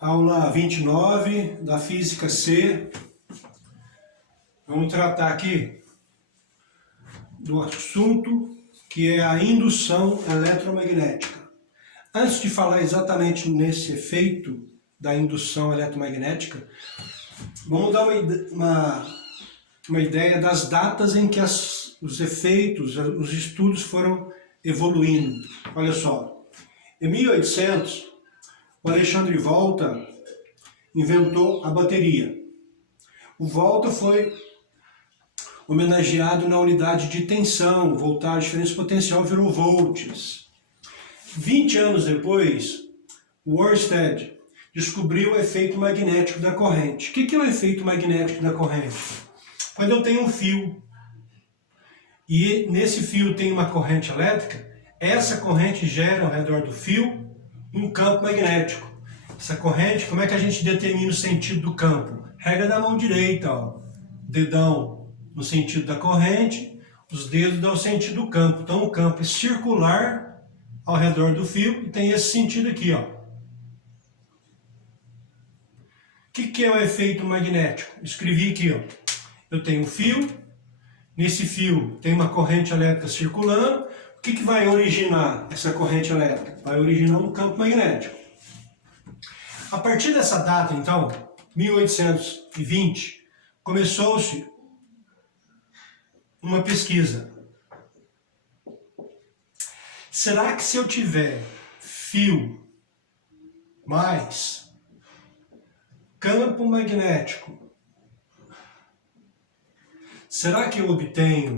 Aula 29 da Física C. Vamos tratar aqui do assunto que é a indução eletromagnética. Antes de falar exatamente nesse efeito da indução eletromagnética, vamos dar uma ideia das datas em que os efeitos, os estudos foram evoluindo. Olha só, em 1800, o Alexandre Volta inventou a bateria. O Volta foi homenageado na unidade de tensão, voltagem, diferença potencial, virou volts. 20 anos depois, o Ørsted descobriu o efeito magnético da corrente. O que é o efeito magnético da corrente? Quando eu tenho um fio e nesse fio tem uma corrente elétrica, essa corrente gera ao redor do fio um campo magnético. Essa corrente, como é que a gente determina o sentido do campo? Regra da mão direita, ó. Dedão no sentido da corrente, os dedos dão o sentido do campo. Então o campo é circular ao redor do fio e tem esse sentido aqui, ó. O que é o efeito magnético? Escrevi aqui, ó. Eu tenho um fio, nesse fio tem uma corrente elétrica circulando. O que vai originar essa corrente elétrica? Vai originar um campo magnético. A partir dessa data, então, 1820, começou-se uma pesquisa. Será que se eu tiver fio mais campo magnético, será que eu obtenho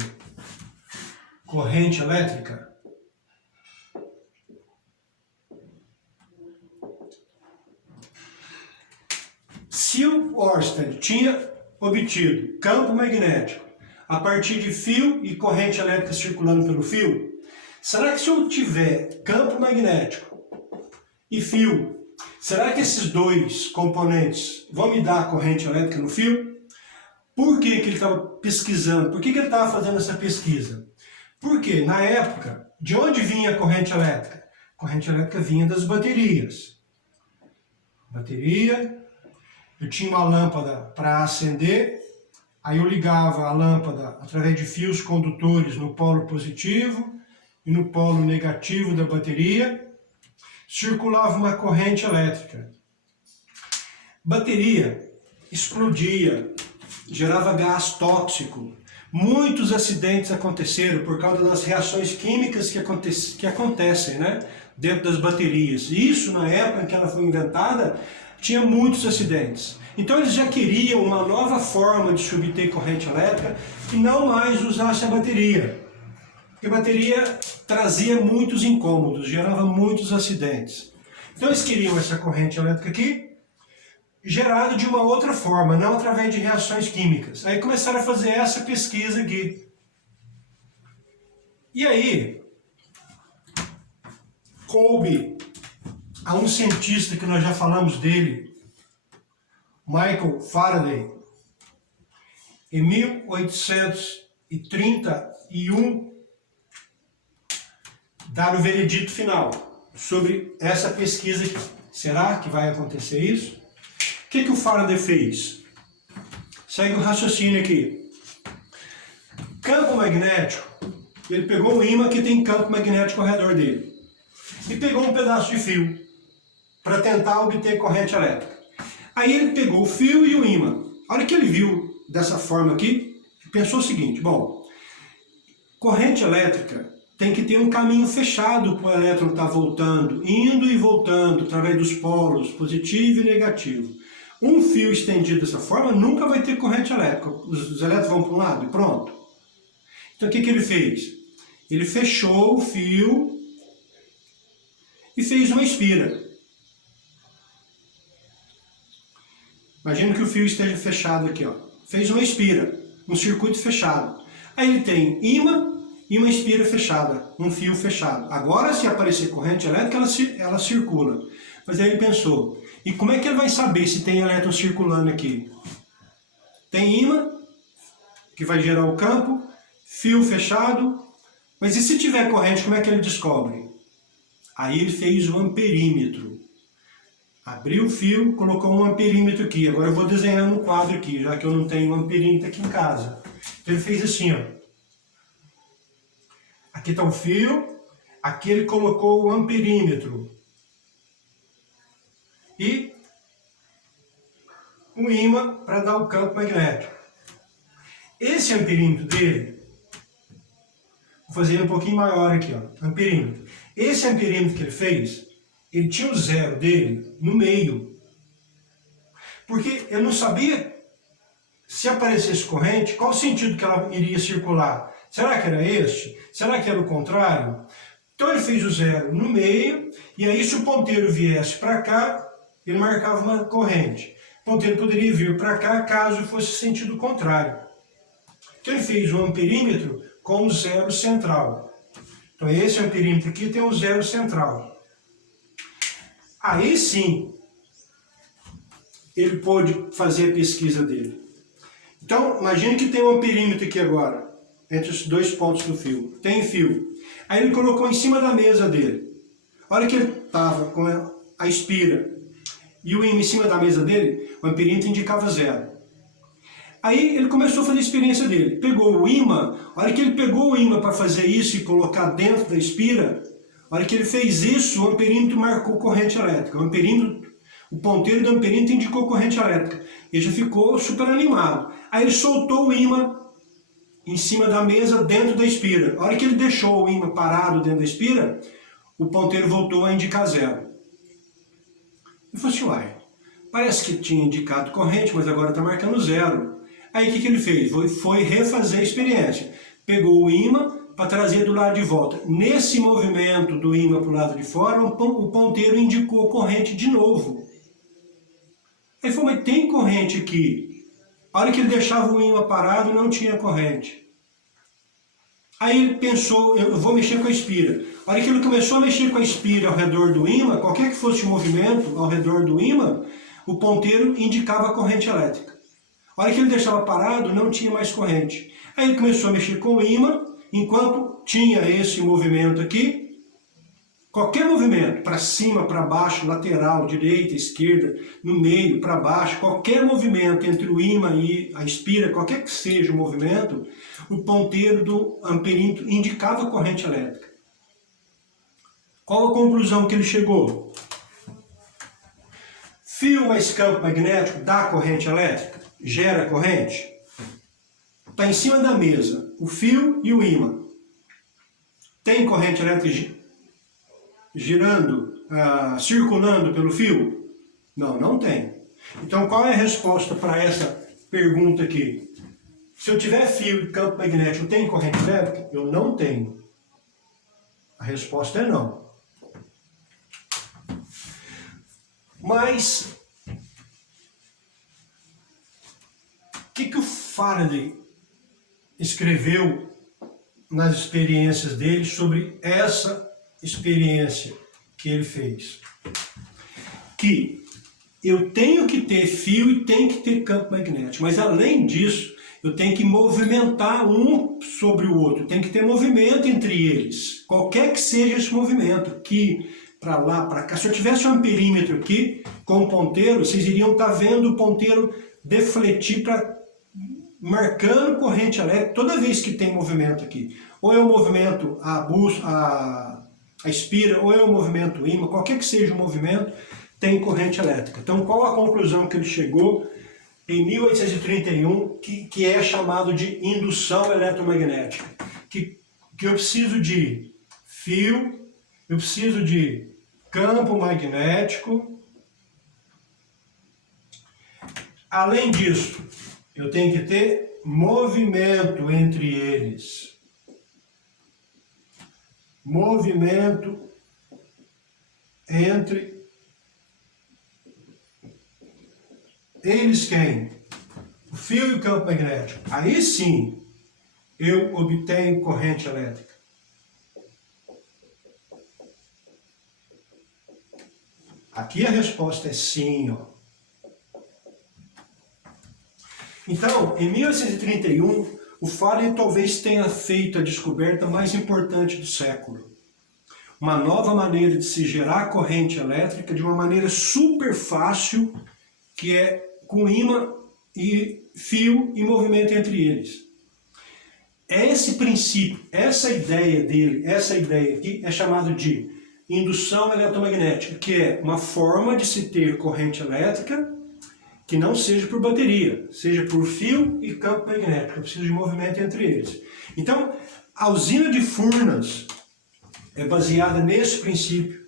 corrente elétrica? Se o Ørsted tinha obtido campo magnético a partir de fio e corrente elétrica circulando pelo fio, será que se eu tiver campo magnético e fio, será que esses dois componentes vão me dar corrente elétrica no fio? Por que ele estava pesquisando? Por que ele estava fazendo essa pesquisa? Porque, na época, de onde vinha a corrente elétrica? A corrente elétrica vinha das baterias. Bateria, eu tinha uma lâmpada para acender, aí eu ligava a lâmpada através de fios condutores no polo positivo e no polo negativo da bateria, circulava uma corrente elétrica. Bateria explodia, gerava gás tóxico. Muitos acidentes aconteceram por causa das reações químicas que acontecem, né, dentro das baterias. Isso, na época em que ela foi inventada, tinha muitos acidentes. Então eles já queriam uma nova forma de subter corrente elétrica que não mais usasse a bateria. Porque a bateria trazia muitos incômodos, gerava muitos acidentes. Então eles queriam essa corrente elétrica aqui, gerado de uma outra forma, não através de reações químicas. Aí começaram a fazer essa pesquisa aqui. E aí, coube a um cientista que nós já falamos dele, Michael Faraday, em 1831, dar o veredito final sobre essa pesquisa aqui. Será que vai acontecer isso? O que o Faraday fez? Segue o raciocínio aqui. Campo magnético, ele pegou um ímã que tem campo magnético ao redor dele e pegou um pedaço de fio para tentar obter corrente elétrica. Aí ele pegou o fio e o ímã. A hora que ele viu dessa forma aqui, pensou o seguinte: bom, corrente elétrica tem que ter um caminho fechado para o elétron estar voltando, indo e voltando através dos polos positivo e negativo. Um fio estendido dessa forma nunca vai ter corrente elétrica. Os elétrons vão para um lado e pronto. Então o que ele fez? Ele fechou o fio e fez uma espira. Imagina que o fio esteja fechado aqui, ó. Fez uma espira, um circuito fechado. Aí ele tem ímã e uma espira fechada, um fio fechado. Agora, se aparecer corrente elétrica, ela circula. Mas aí ele pensou, e como é que ele vai saber se tem elétron circulando aqui? Tem ímã, que vai gerar o campo, fio fechado, mas e se tiver corrente, como é que ele descobre? Aí ele fez o amperímetro. Abriu o fio, colocou um amperímetro aqui. Agora eu vou desenhar um quadro aqui, já que eu não tenho um amperímetro aqui em casa. Então ele fez assim, ó. Aqui está o fio, aqui ele colocou o amperímetro. E um ímã para dar o campo magnético. Esse amperímetro dele, vou fazer um pouquinho maior aqui, ó, amperímetro. Esse amperímetro que ele fez, ele tinha o zero dele no meio. Porque eu não sabia se aparecesse corrente, qual o sentido que ela iria circular. Será que era este? Será que era o contrário? Então ele fez o zero no meio, e aí se o ponteiro viesse para cá, ele marcava uma corrente. O ponteiro poderia vir para cá caso fosse sentido contrário. Então ele fez o amperímetro com o zero central. Então esse amperímetro aqui tem um zero central. Aí sim, ele pôde fazer a pesquisa dele. Então, imagine que tem um amperímetro aqui agora, entre os dois pontos do fio. Tem fio. Aí ele colocou em cima da mesa dele. A hora que ele estava com a espira e o ímã em cima da mesa dele, o amperímetro indicava zero. Aí ele começou a fazer a experiência dele. Pegou o ímã, a hora que ele pegou o ímã para fazer isso e colocar dentro da espira, a hora que ele fez isso, o amperímetro marcou corrente elétrica. O ponteiro do amperímetro indicou corrente elétrica. Ele já ficou super animado. Aí ele soltou o ímã em cima da mesa, dentro da espira. A hora que ele deixou o ímã parado dentro da espira, o ponteiro voltou a indicar zero. Ele falou assim, uai, parece que tinha indicado corrente, mas agora está marcando zero. Aí o que ele fez? Foi refazer a experiência. Pegou o ímã para trazer do lado de volta. Nesse movimento do ímã para o lado de fora, o ponteiro indicou corrente de novo. Aí ele falou, mas tem corrente aqui. A hora que ele deixava o ímã parado, não tinha corrente. Aí ele pensou, eu vou mexer com a espira. A hora que ele começou a mexer com a espira ao redor do ímã, qualquer que fosse o movimento ao redor do ímã, o ponteiro indicava a corrente elétrica. A hora que ele deixava parado, não tinha mais corrente. Aí ele começou a mexer com o ímã, enquanto tinha esse movimento aqui, qualquer movimento, para cima, para baixo, lateral, direita, esquerda, no meio, para baixo, qualquer movimento entre o ímã e a espira, qualquer que seja o movimento, o ponteiro do amperímetro indicava corrente elétrica. Qual a conclusão que ele chegou? Fio mais campo magnético dá corrente elétrica? Gera corrente? Está em cima da mesa, o fio e o ímã. Tem corrente elétrica girando, circulando pelo fio? Não, não tem. Então qual é a resposta para essa pergunta aqui? Se eu tiver fio e campo magnético, tem corrente elétrica? Eu não tenho. A resposta é não. Mas o que o Faraday escreveu nas experiências dele sobre essa experiência que ele fez? Que eu tenho que ter fio e tenho que ter campo magnético, mas além disso, eu tenho que movimentar um sobre o outro, tem que ter movimento entre eles, qualquer que seja esse movimento, aqui, para lá, para cá. Se eu tivesse um amperímetro aqui, com o ponteiro, vocês iriam estar vendo o ponteiro defletir marcando corrente elétrica toda vez que tem movimento aqui. Ou é o movimento a espira, ou é o movimento ímã, qualquer que seja o movimento, tem corrente elétrica. Então, qual a conclusão que ele chegou em 1831, que é chamado de indução eletromagnética? Que eu preciso de fio, eu preciso de campo magnético. Além disso, eu tenho que ter movimento entre eles. Movimento entre eles quem? O fio e o campo magnético. Aí sim, eu obtenho corrente elétrica. Aqui a resposta é sim, ó. Então, em 1831, o Faraday talvez tenha feito a descoberta mais importante do século. uma nova maneira de se gerar corrente elétrica de uma maneira super fácil, que é com ímã e fio e movimento entre eles. Esse princípio, essa ideia dele, essa ideia aqui é chamada de indução eletromagnética, que é uma forma de se ter corrente elétrica que não seja por bateria, seja por fio e campo magnético. Eu preciso de movimento entre eles. Então, a usina de Furnas é baseada nesse princípio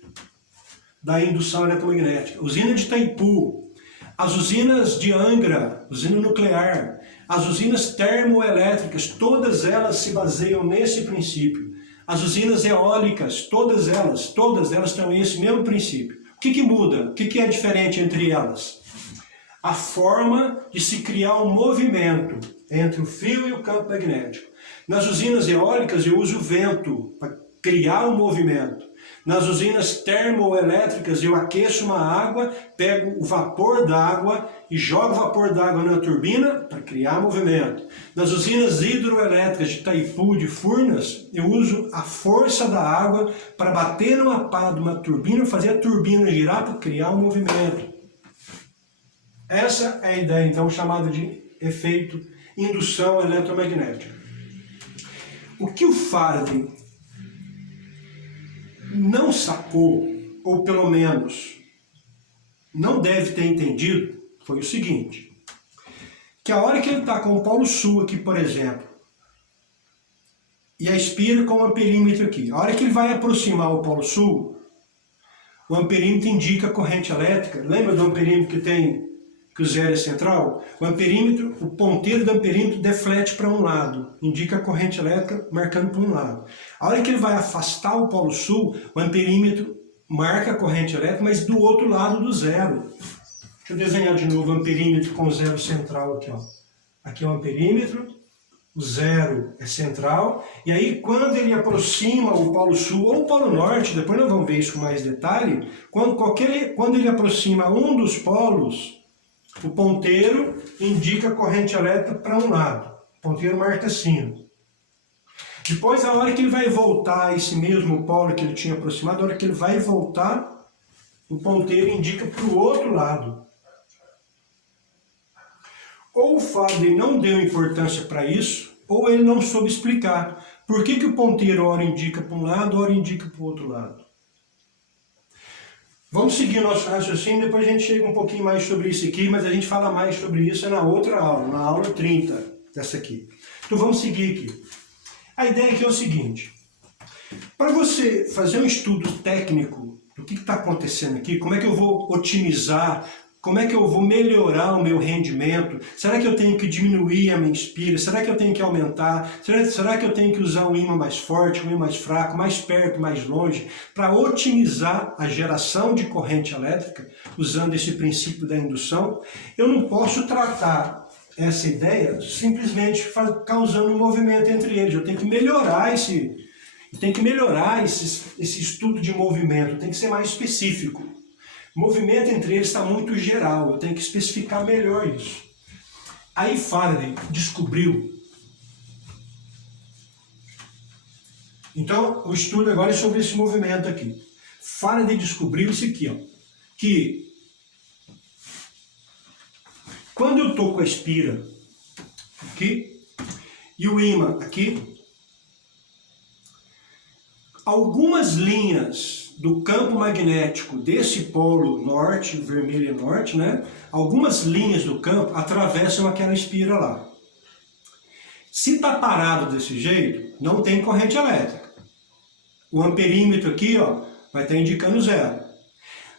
da indução eletromagnética. Usina de Itaipu, as usinas de Angra, usina nuclear, as usinas termoelétricas, todas elas se baseiam nesse princípio. As usinas eólicas, todas elas têm esse mesmo princípio. O que muda? O que é diferente entre elas? A forma de se criar um movimento entre o fio e o campo magnético. Nas usinas eólicas eu uso o vento para criar um movimento. Nas usinas termoelétricas eu aqueço uma água, pego o vapor d'água e jogo o vapor d'água na turbina para criar movimento. Nas usinas hidroelétricas de Itaipu, de Furnas, eu uso a força da água para bater numa pá de uma turbina, fazer a turbina girar para criar um movimento. Essa é a ideia, então, chamada de efeito indução eletromagnética. O que o Faraday não sacou, ou pelo menos não deve ter entendido, foi o seguinte, que a hora que ele está com o polo sul aqui, por exemplo, e a espira com o amperímetro aqui, a hora que ele vai aproximar o polo sul, o amperímetro indica a corrente elétrica. Lembra do amperímetro que o zero é central? O amperímetro, o ponteiro do amperímetro deflete para um lado, indica a corrente elétrica marcando para um lado. A hora que ele vai afastar o polo sul, o amperímetro marca a corrente elétrica, mas do outro lado do zero. Deixa eu desenhar de novo o amperímetro com o zero central aqui, ó. Aqui é o amperímetro, o zero é central, e aí quando ele aproxima o polo sul ou o polo norte, depois nós vamos ver isso com mais detalhe, quando ele aproxima um dos polos, o ponteiro indica a corrente elétrica para um lado. O ponteiro marca assim. Depois, a hora que ele vai voltar a esse mesmo polo que ele tinha aproximado, a hora que ele vai voltar, o ponteiro indica para o outro lado. Ou o Faraday não deu importância para isso, ou ele não soube explicar. Por que o ponteiro ora indica para um lado, ora indica para o outro lado? Vamos seguir o nosso raciocínio, depois a gente chega um pouquinho mais sobre isso aqui, mas a gente fala mais sobre isso na outra aula, na aula 30 dessa aqui. Então vamos seguir aqui. A ideia aqui é o seguinte, para você fazer um estudo técnico do que está acontecendo aqui, como é que eu vou otimizar, como é que eu vou melhorar o meu rendimento, será que eu tenho que diminuir a minha espira, será que eu tenho que aumentar, será que eu tenho que usar um ímã mais forte, um ímã mais fraco, mais perto, mais longe, para otimizar a geração de corrente elétrica, usando esse princípio da indução, eu não posso tratar essa ideia simplesmente causando um movimento entre eles, eu tenho que melhorar esse estudo de movimento, tem que ser mais específico. O movimento entre eles está muito geral, eu tenho que especificar melhor isso. Aí Faraday descobriu. Então, o estudo agora é sobre esse movimento aqui. Faraday descobriu isso aqui, ó, que quando eu estou com a espira aqui e o ímã aqui, algumas linhas do campo magnético desse polo norte, vermelho e norte, né? Algumas linhas do campo atravessam aquela espira lá. Se está parado desse jeito, não tem corrente elétrica. O amperímetro aqui, ó, vai estar indicando zero.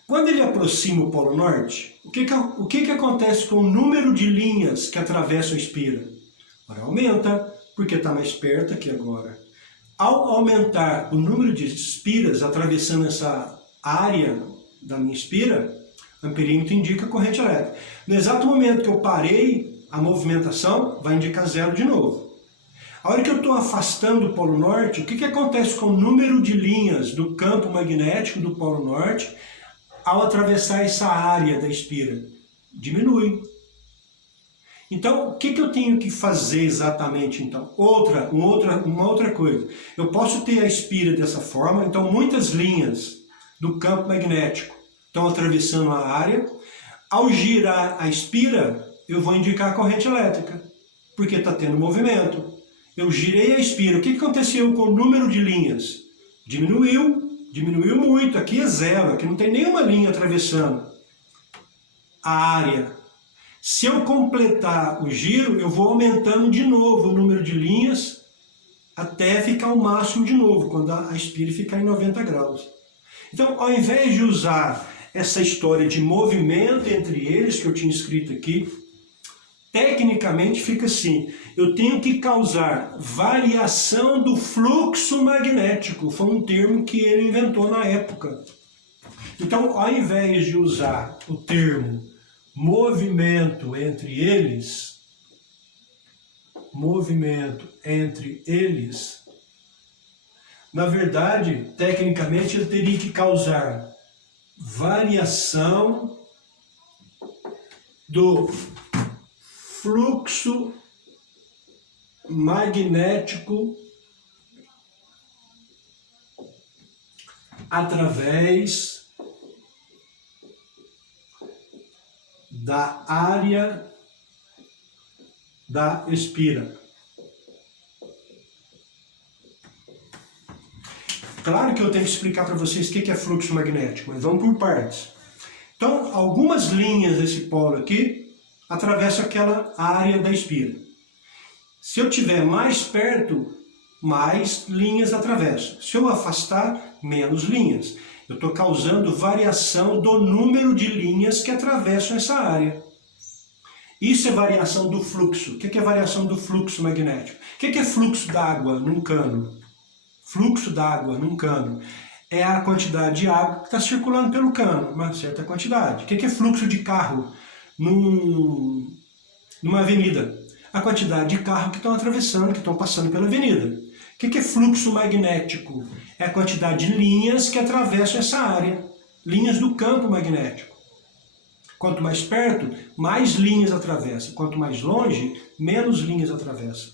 Quando ele aproxima o polo norte, o que acontece com o número de linhas que atravessam a espira? Agora aumenta, porque está mais perto aqui agora. Ao aumentar o número de espiras atravessando essa área da minha espira, o amperímetro indica corrente elétrica. No exato momento que eu parei a movimentação, vai indicar zero de novo. A hora que eu estou afastando o polo norte, o que acontece com o número de linhas do campo magnético do polo norte ao atravessar essa área da espira? Diminui. Então, o que eu tenho que fazer exatamente, então? Uma outra coisa. Eu posso ter a espira dessa forma, então muitas linhas do campo magnético estão atravessando a área. Ao girar a espira, eu vou indicar a corrente elétrica, porque está tendo movimento. Eu girei a espira. O que aconteceu com o número de linhas? Diminuiu muito. Aqui é zero, aqui não tem nenhuma linha atravessando a área. Se eu completar o giro, eu vou aumentando de novo o número de linhas até ficar o máximo de novo, quando a espira ficar em 90 graus. Então, ao invés de usar essa história de movimento entre eles, que eu tinha escrito aqui, tecnicamente fica assim: eu tenho que causar variação do fluxo magnético. Foi um termo que ele inventou na época. Então, ao invés de usar o termo movimento entre eles, na verdade, tecnicamente, ele teria que causar variação do fluxo magnético através da área da espira. Claro que eu tenho que explicar para vocês o que é fluxo magnético, mas vamos por partes. Então, algumas linhas desse polo aqui atravessam aquela área da espira. Se eu estiver mais perto, mais linhas atravessam. Se eu afastar, menos linhas. Eu estou causando variação do número de linhas que atravessam essa área. Isso é variação do fluxo. O que é variação do fluxo magnético? O que é fluxo d'água num cano? Fluxo d'água num cano é a quantidade de água que está circulando pelo cano, uma certa quantidade. O que é fluxo de carro numa avenida? A quantidade de carros que estão atravessando, que estão passando pela avenida. O que é fluxo magnético? É a quantidade de linhas que atravessam essa área. Linhas do campo magnético. Quanto mais perto, mais linhas atravessam. Quanto mais longe, menos linhas atravessam.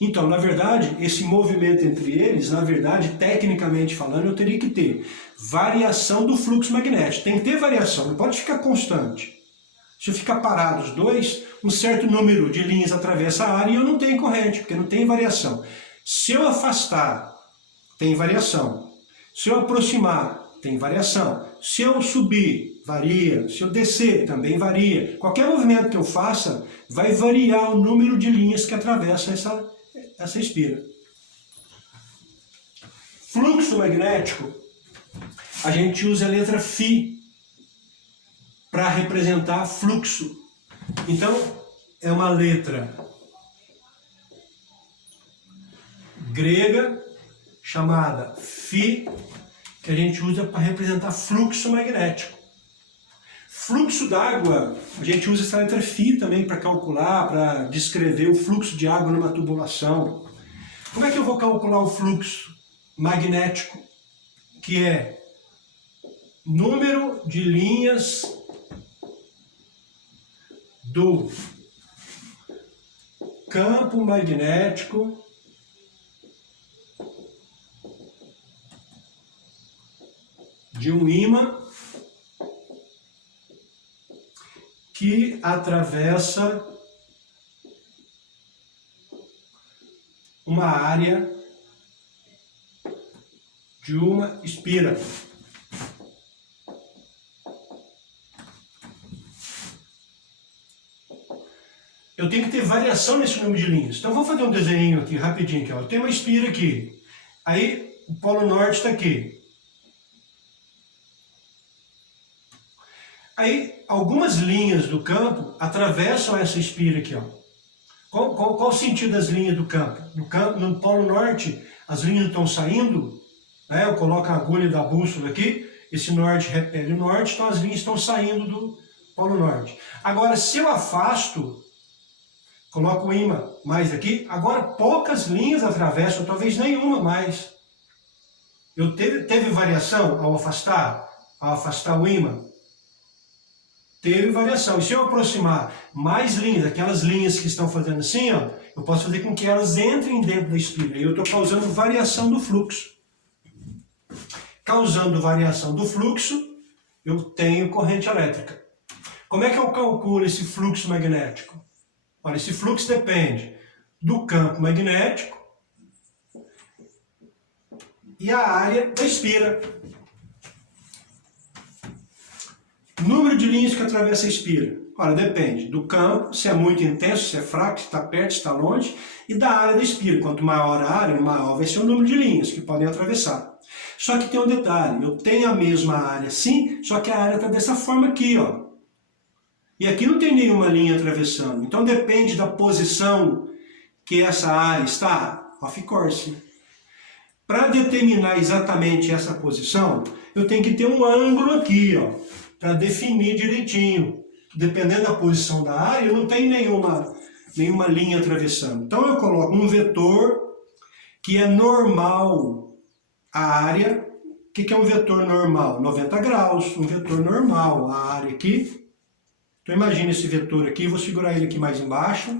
Então, na verdade, esse movimento entre eles, na verdade, tecnicamente falando, eu teria que ter variação do fluxo magnético. Tem que ter variação, não pode ficar constante. Se eu ficar parado os dois, um certo número de linhas atravessa a área e eu não tenho corrente, porque não tem variação. Se eu afastar, tem variação. Se eu aproximar, tem variação. Se eu subir, varia. Se eu descer, também varia. Qualquer movimento que eu faça, vai variar o número de linhas que atravessam essa espira. Fluxo magnético, a gente usa a letra Φ para representar fluxo. Então, é uma letra grega chamada Φ, que a gente usa para representar fluxo magnético. Fluxo d'água, a gente usa essa letra Φ também para calcular, para descrever o fluxo de água numa tubulação. Como é que eu vou calcular o fluxo magnético? Que é número de linhas do campo magnético de um ímã que atravessa uma área de uma espira. Eu tenho que ter variação nesse número de linhas. Então, vou fazer um desenho aqui, rapidinho. Aqui, ó. Eu tenho uma espira aqui. Aí, o polo norte está aqui. Aí, algumas linhas do campo atravessam essa espira aqui. Ó. Qual o sentido das linhas do campo? No polo norte, as linhas estão saindo. Né? Eu coloco a agulha da bússola aqui. Esse norte repele o norte, então as linhas estão saindo do polo norte. Agora, se eu afasto, coloco o ímã mais aqui, agora poucas linhas atravessam, talvez nenhuma mais. Teve variação ao afastar o ímã? teve variação. E se eu aproximar mais linhas, aquelas linhas que estão fazendo assim, ó, eu posso fazer com que elas entrem dentro da espira. E eu estou causando variação do fluxo. Causando variação do fluxo, eu tenho corrente elétrica. Como é que eu calculo esse fluxo magnético? Olha, esse fluxo depende do campo magnético e a área da espira. Número de linhas que atravessa a espira. Ora, depende do campo, se é muito intenso, se é fraco, se está perto, se está longe, e da área da espira. Quanto maior a área, maior vai ser o número de linhas que podem atravessar. Só que tem um detalhe, eu tenho a mesma área sim, só que a área está dessa forma aqui, ó. E aqui não tem nenhuma linha atravessando. Então depende da posição que essa área está, off course. Para determinar exatamente essa posição, eu tenho que ter um ângulo aqui, ó, para definir direitinho. Dependendo da posição da área, eu não tenho nenhuma linha atravessando. Então eu coloco um vetor que é normal à área. O que é um vetor normal? 90 graus, um vetor normal. A área aqui. Então imagine esse vetor aqui, vou segurar ele aqui mais embaixo,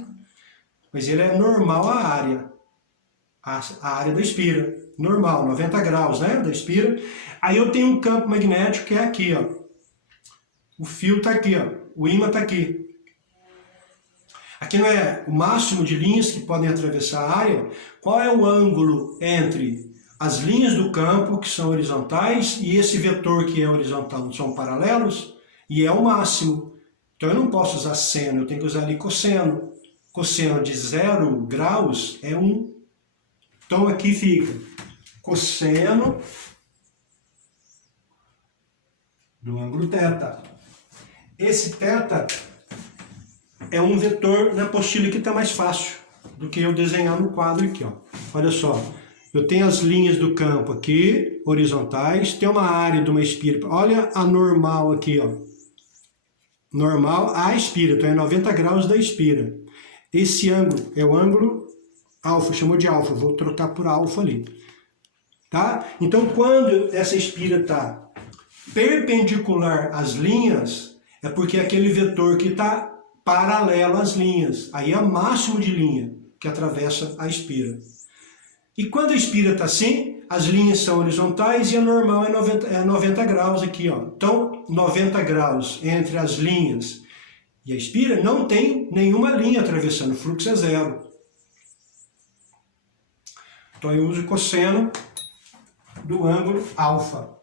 mas ele é normal à área. A área da espira. Normal, 90 graus, né, da espira. Aí eu tenho um campo magnético que é aqui, ó. O fio está aqui, ó. O ímã está aqui. Aqui não é o máximo de linhas que podem atravessar a área. Qual é o ângulo entre as linhas do campo, que são horizontais, e esse vetor que é horizontal, são paralelos? E é o máximo. Então eu não posso usar seno, eu tenho que usar ali cosseno. Cosseno de 0 graus é 1. Então aqui fica cosseno do ângulo θ. Esse θ é um vetor na apostila que está mais fácil do que eu desenhar no quadro aqui, ó. Olha só, eu tenho as linhas do campo aqui, horizontais, tem uma área de uma espira. Olha a normal aqui, ó. Normal à espira, então é 90 graus da espira. Esse ângulo é o ângulo alfa, chamou de alfa, vou trocar por alfa ali. Tá? Então quando essa espira está perpendicular às linhas, é porque é aquele vetor que está paralelo às linhas. Aí é o máximo de linha que atravessa a espira. E quando a espira está assim, as linhas são horizontais e a normal é 90 graus aqui, ó. Então, 90 graus entre as linhas e a espira, não tem nenhuma linha atravessando, o fluxo é 0. Então eu uso cosseno do ângulo alfa.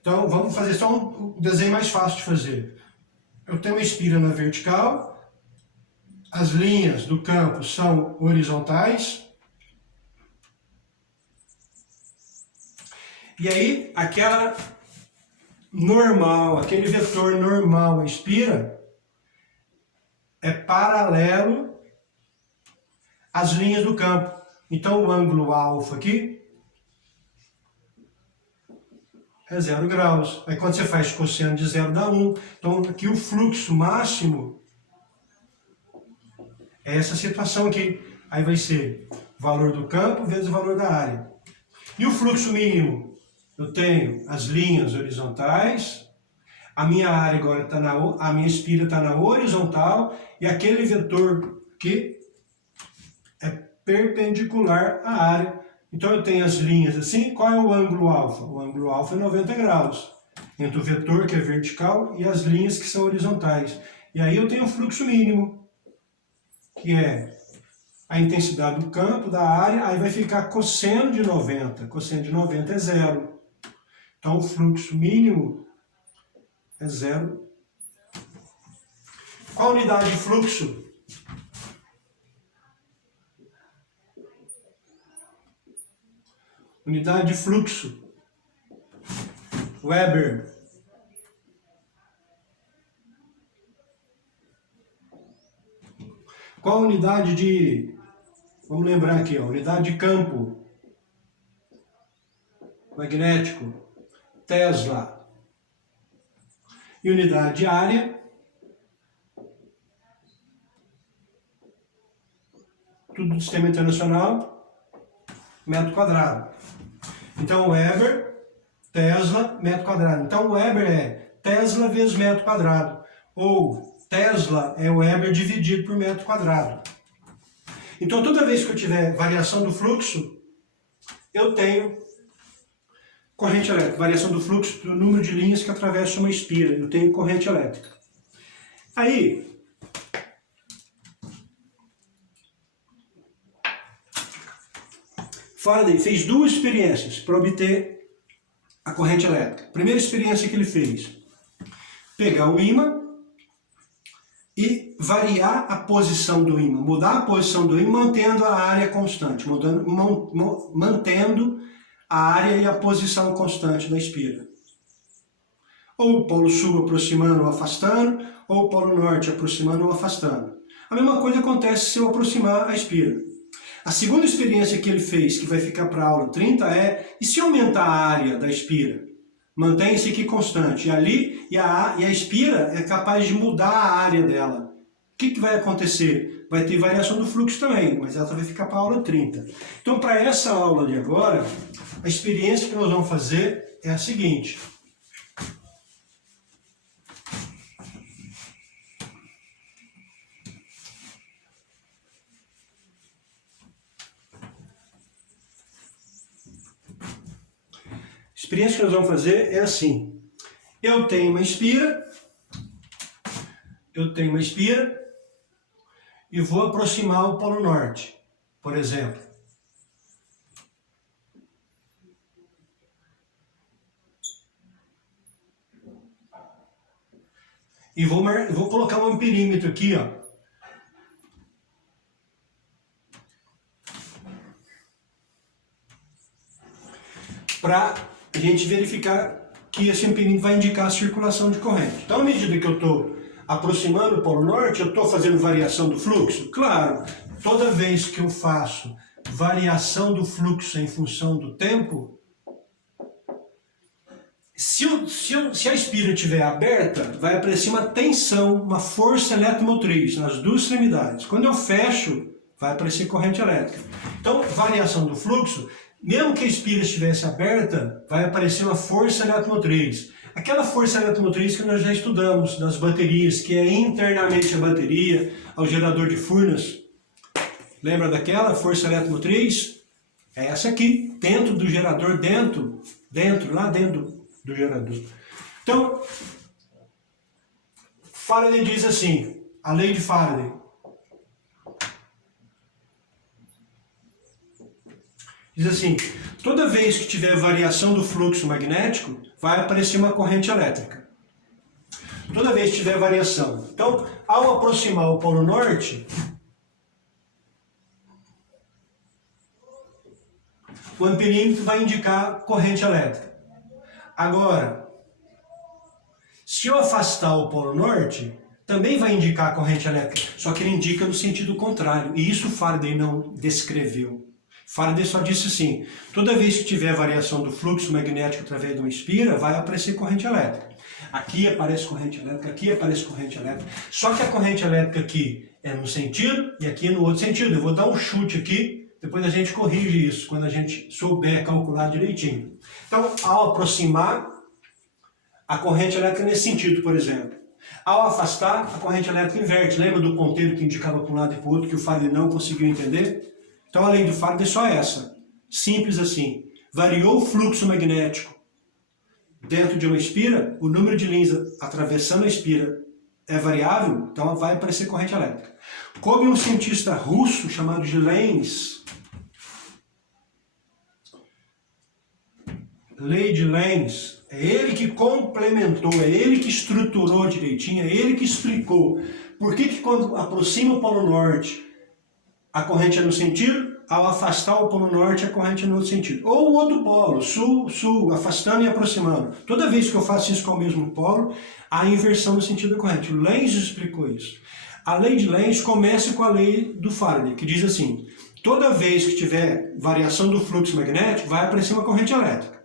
Então vamos fazer só um desenho mais fácil de fazer. Eu tenho uma espira na vertical, as linhas do campo são horizontais. E aí, aquela normal, aquele vetor normal, a espira, é paralelo às linhas do campo. Então, o ângulo alfa aqui é 0 graus. Aí, quando você faz cosseno de 0, dá 1. Então, aqui o fluxo máximo é essa situação aqui. Aí vai ser o valor do campo vezes o valor da área. E o fluxo mínimo? Eu tenho as linhas horizontais, a minha área agora está a minha espira está na horizontal e aquele vetor que é perpendicular à área. Então eu tenho as linhas assim, qual é o ângulo alfa? O ângulo alfa é 90 graus, entre o vetor que é vertical e as linhas que são horizontais. E aí eu tenho o fluxo mínimo, que é a intensidade do campo, da área, aí vai ficar cosseno de 90. Cosseno de 90 é 0. Então, o fluxo mínimo é 0. Qual a unidade de fluxo? Unidade de fluxo. Weber. Qual a unidade de... Vamos lembrar aqui, ó, unidade de campo magnético. Tesla. E unidade de área, tudo do sistema internacional, metro quadrado. Então, Weber Tesla, metro quadrado. Então, o Weber é Tesla vezes metro quadrado. Ou Tesla é Weber dividido por metro quadrado. Então, toda vez que eu tiver variação do fluxo, eu tenho corrente elétrica. Variação do fluxo do número de linhas que atravessam uma espira. Eu tenho corrente elétrica. Aí, Faraday fez duas experiências para obter a corrente elétrica. Primeira experiência que ele fez, pegar o ímã e variar a posição do ímã, mudar a posição do ímã mantendo a área constante, mantendo a área e a posição constante da espira. Ou o polo sul aproximando ou afastando, ou o polo norte aproximando ou afastando. A mesma coisa acontece se eu aproximar a espira. A segunda experiência que ele fez, que vai ficar para a aula 30, é: e se aumentar a área da espira? Mantém-se aqui constante. E a espira é capaz de mudar a área dela. O que vai acontecer? Vai ter variação do fluxo também, mas ela vai ficar para a aula 30. Então, para essa aula de agora, a experiência que nós vamos fazer é a seguinte. A experiência que nós vamos fazer é assim. Eu tenho uma espira e vou aproximar o polo norte, por exemplo. E vou colocar um amperímetro aqui, ó. Para a gente verificar que esse amperímetro vai indicar a circulação de corrente. Então, à medida que eu estou aproximando o polo norte, eu estou fazendo variação do fluxo? Claro, toda vez que eu faço variação do fluxo em função do tempo, se a espira estiver aberta, vai aparecer uma tensão, uma força eletromotriz nas duas extremidades. Quando eu fecho, vai aparecer corrente elétrica. Então, variação do fluxo, mesmo que a espira estivesse aberta, vai aparecer uma força eletromotriz. Aquela força eletromotriz que nós já estudamos nas baterias, que é internamente a bateria, ao gerador de Furnas. Lembra daquela força eletromotriz? É essa aqui, dentro do gerador, lá dentro do gerador. Então, Faraday diz assim, a lei de Faraday. Diz assim, toda vez que tiver variação do fluxo magnético, vai aparecer uma corrente elétrica. Toda vez que tiver variação. Então, ao aproximar o polo norte, o amperímetro vai indicar corrente elétrica. Agora, se eu afastar o polo norte, também vai indicar corrente elétrica, só que ele indica no sentido contrário. E isso Faraday não descreveu. Faraday só disse assim, toda vez que tiver variação do fluxo magnético através de uma espira, vai aparecer corrente elétrica. Aqui aparece corrente elétrica, aqui aparece corrente elétrica. Só que a corrente elétrica aqui é num sentido e aqui é no outro sentido. Eu vou dar um chute aqui, depois a gente corrige isso, quando a gente souber calcular direitinho. Então, ao aproximar, a corrente elétrica nesse sentido, por exemplo. Ao afastar, a corrente elétrica inverte. Lembra do ponteiro que indicava para um lado e para o outro, que o Faraday não conseguiu entender? Então, a lei do Faraday é só essa. Simples assim. Variou o fluxo magnético dentro de uma espira, o número de linhas atravessando a espira é variável, então vai aparecer corrente elétrica. Como um cientista russo chamado de Lenz, lei de Lenz, é ele que complementou, é ele que estruturou direitinho, é ele que explicou por que quando aproxima o polo norte, a corrente é no sentido, ao afastar o polo norte, a corrente é no outro sentido. Ou o outro polo, sul, afastando e aproximando. Toda vez que eu faço isso com o mesmo polo, há inversão no sentido da corrente. O Lenz explicou isso. A lei de Lenz começa com a lei do Faraday, que diz assim, toda vez que tiver variação do fluxo magnético, vai aparecer uma corrente elétrica.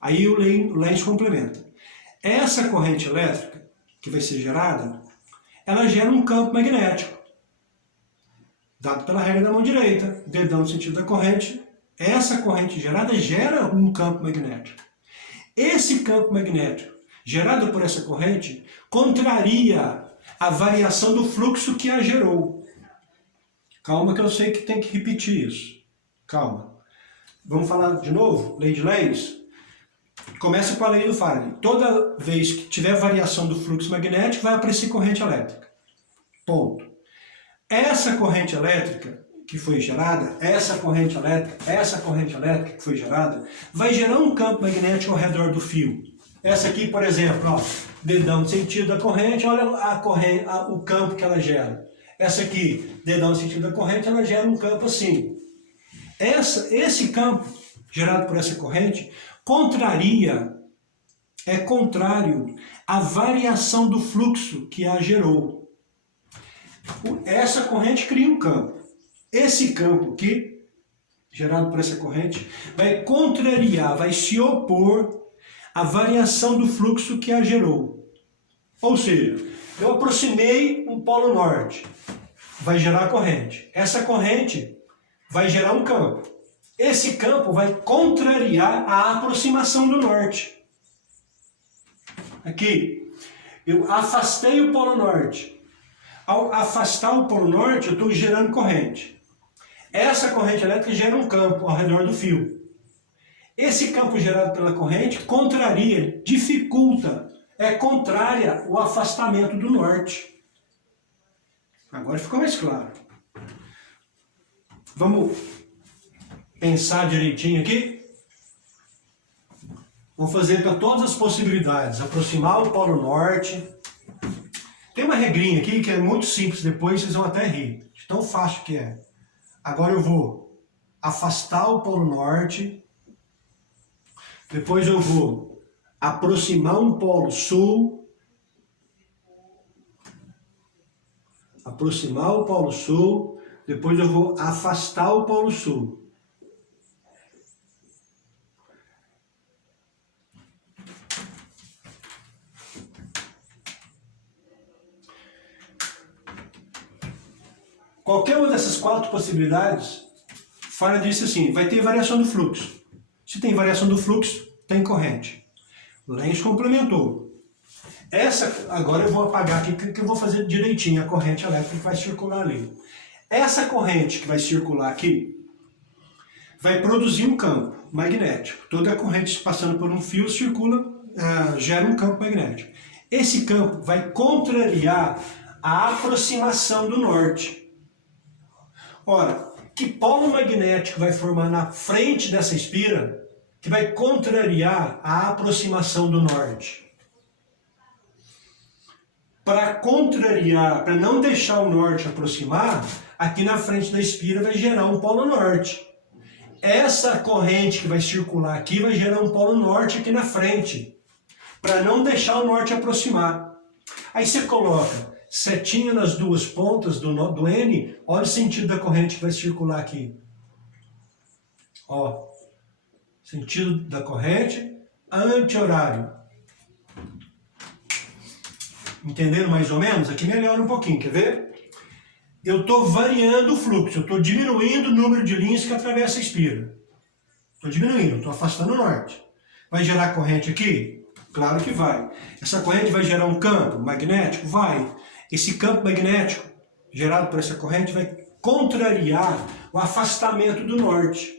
Aí o Lenz complementa. Essa corrente elétrica, que vai ser gerada, ela gera um campo magnético. Dado pela regra da mão direita, dedão no sentido da corrente, essa corrente gerada gera um campo magnético. Esse campo magnético gerado por essa corrente contraria a variação do fluxo que a gerou. Calma que eu sei que tem que repetir isso. Calma. Vamos falar de novo? Lei de Lenz? Começa com a lei do Faraday. Toda vez que tiver variação do fluxo magnético, vai aparecer corrente elétrica. Ponto. Essa corrente elétrica que foi gerada, essa corrente elétrica que foi gerada, vai gerar um campo magnético ao redor do fio. Essa aqui, por exemplo, ó, dedão no sentido da corrente, olha o campo que ela gera. Essa aqui, dedão no sentido da corrente, ela gera um campo assim. Esse campo gerado por essa corrente é contrário à variação do fluxo que a gerou. Essa corrente cria um campo. Esse campo aqui, gerado por essa corrente, vai contrariar, vai se opor à variação do fluxo que a gerou. Ou seja, eu aproximei um polo norte, vai gerar corrente. Essa corrente vai gerar um campo. Esse campo vai contrariar a aproximação do norte. Aqui, eu afastei o polo norte. Ao afastar o polo norte, eu estou gerando corrente. Essa corrente elétrica gera um campo ao redor do fio. Esse campo gerado pela corrente contraria, dificulta, é contrária ao afastamento do norte. Agora ficou mais claro. Vamos pensar direitinho aqui? Vamos fazer para todas as possibilidades. Aproximar o polo norte. Tem uma regrinha aqui que é muito simples, depois vocês vão até rir. De tão fácil que é. Agora eu vou afastar o polo norte. Depois eu vou aproximar um polo sul. Aproximar o polo sul. Depois eu vou afastar o polo sul. Qualquer uma dessas 4 possibilidades, Faraday disse assim, vai ter variação do fluxo. Se tem variação do fluxo, tem corrente. Lenz complementou. Agora eu vou apagar aqui, que eu vou fazer direitinho a corrente elétrica que vai circular ali. Essa corrente que vai circular aqui, vai produzir um campo magnético. Toda a corrente passando por um fio circula, gera um campo magnético. Esse campo vai contrariar a aproximação do norte. Ora, que polo magnético vai formar na frente dessa espira que vai contrariar a aproximação do norte? Para contrariar, para não deixar o norte aproximar, aqui na frente da espira vai gerar um polo norte. Essa corrente que vai circular aqui vai gerar um polo norte aqui na frente, para não deixar o norte aproximar. Aí você coloca setinha nas duas pontas do N, olha o sentido da corrente que vai circular aqui. Ó, sentido da corrente anti-horário. Entenderam mais ou menos? Aqui melhora um pouquinho, quer ver? Eu estou variando o fluxo, eu estou diminuindo o número de linhas que atravessa a espira. Estou diminuindo, estou afastando o norte. Vai gerar corrente aqui? Claro que vai. Essa corrente vai gerar um campo magnético? Vai. Esse campo magnético gerado por essa corrente vai contrariar o afastamento do norte.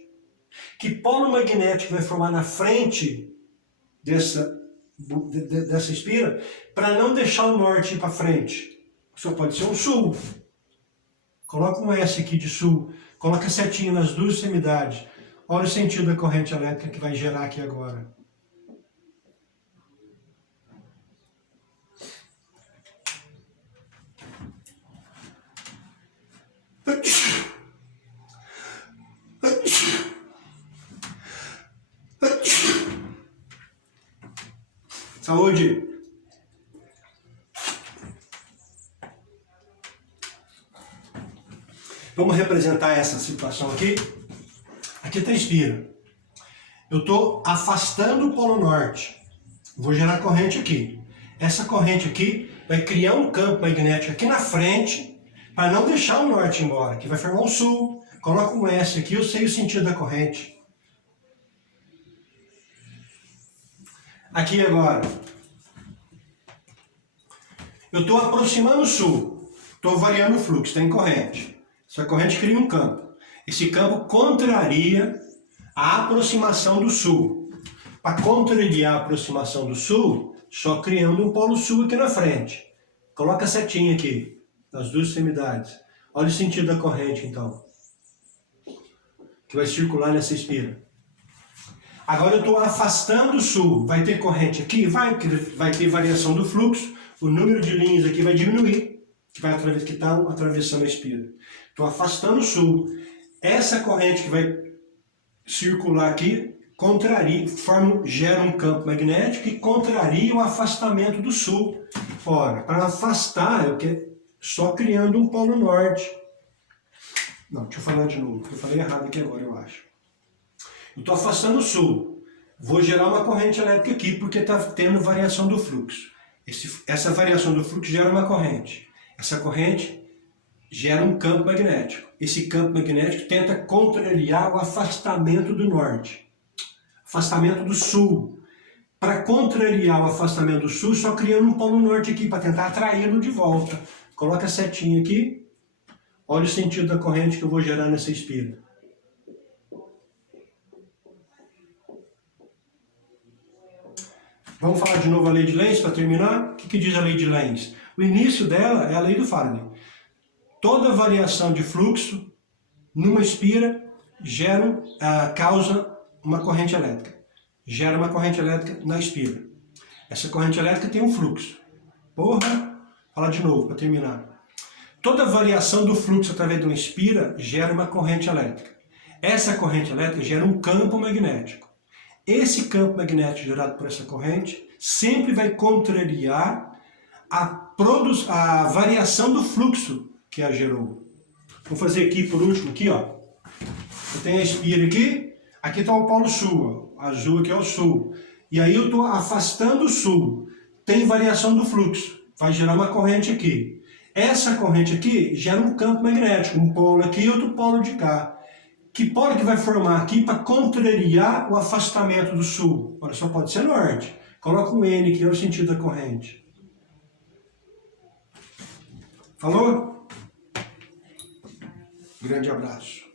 Que polo magnético vai formar na frente dessa espira para não deixar o norte ir para frente? Só pode ser um sul. Coloca um S aqui de sul. Coloca setinha nas duas extremidades. Olha o sentido da corrente elétrica que vai gerar aqui agora. Saúde! Vamos representar essa situação aqui. Aqui está a espira. Eu estou afastando o polo norte. Vou gerar corrente aqui. Essa corrente aqui vai criar um campo magnético aqui na frente para não deixar o norte embora, que vai formar um sul. Coloca um S aqui, eu sei o sentido da corrente. Aqui agora. Eu estou aproximando o sul. Estou variando o fluxo, tem corrente. Essa corrente cria um campo. Esse campo contraria a aproximação do sul. Para contrariar a aproximação do sul, só criando um polo sul aqui na frente. Coloca a setinha aqui, nas duas extremidades. Olha o sentido da corrente, então. Que vai circular nessa espira. Agora eu estou afastando o sul. Vai ter corrente aqui? Vai, porque vai ter variação do fluxo. O número de linhas aqui vai diminuir, que está atravessando a espira. Estou afastando o sul. Essa corrente que vai circular aqui gera um campo magnético e contraria o afastamento do sul. Ora, para afastar, só criando um polo norte. Não, deixa eu falar de novo. Eu falei errado aqui agora, eu acho. Eu estou afastando o sul. Vou gerar uma corrente elétrica aqui porque está tendo variação do fluxo. Essa variação do fluxo gera uma corrente. Essa corrente gera um campo magnético. Esse campo magnético tenta contrariar o afastamento do norte. Afastamento do sul. Para contrariar o afastamento do sul, só criando um polo norte aqui, para tentar atraí-lo de volta. Coloca a setinha aqui. Olha o sentido da corrente que eu vou gerar nessa espira. Vamos falar de novo a lei de Lenz para terminar? O que diz a lei de Lenz? O início dela é a lei do Faraday. Toda variação de fluxo numa espira causa uma corrente elétrica. Gera uma corrente elétrica na espira. Essa corrente elétrica tem um fluxo. Fala de novo para terminar. Toda variação do fluxo através de uma espira gera uma corrente elétrica. Essa corrente elétrica gera um campo magnético. Esse campo magnético gerado por essa corrente sempre vai contrariar a variação do fluxo que a gerou. Vou fazer aqui por último, aqui, ó. Eu tenho a espira aqui está o polo sul, ó. Azul aqui é o sul. E aí eu estou afastando o sul. Tem variação do fluxo, vai gerar uma corrente aqui. Essa corrente aqui gera um campo magnético, um polo aqui e outro polo de cá. Que polo que vai formar aqui para contrariar o afastamento do sul? Olha, só pode ser norte. Coloca um N aqui, é o sentido da corrente. Falou? Grande abraço.